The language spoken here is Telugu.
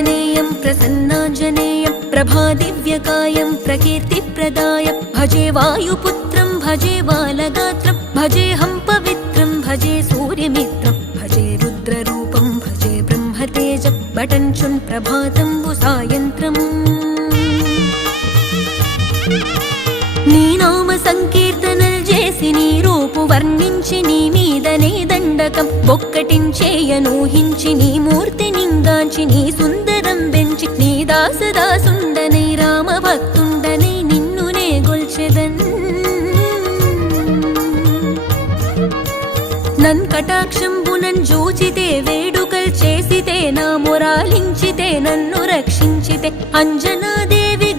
प्रसन्नाञ्जनेयं प्रसन्नाञ्जनेयं प्रभादिव्यकायं प्रकीर्तिप्रदायं भजे वायुपुत्रं भजे बालगात्रं भजेऽहं पवित्रं भजे सूर्यमित्रं भजे रुद्ररूपं भजे ब्रह्मतेजं बटञ्चुन् प्रभातं सायन्त्रम् నీ నామ సంకీర్తనలు చేసి నీ రూపు వర్ణించి నీ మీదనే దండకం ఒక్కటించేయనూహించి నీ మూర్తి నింగాంచి నీ సుందరం పెంచి నీ దాసదాసుండనై రామ భక్తుండనై నిన్నునే గొల్చెదన్ నన్ కటాక్షంబునన్ జూచితే వేడుకల్ చేసితే నా మొరాలించితే నన్ను రక్షించితే అంజనాదేవి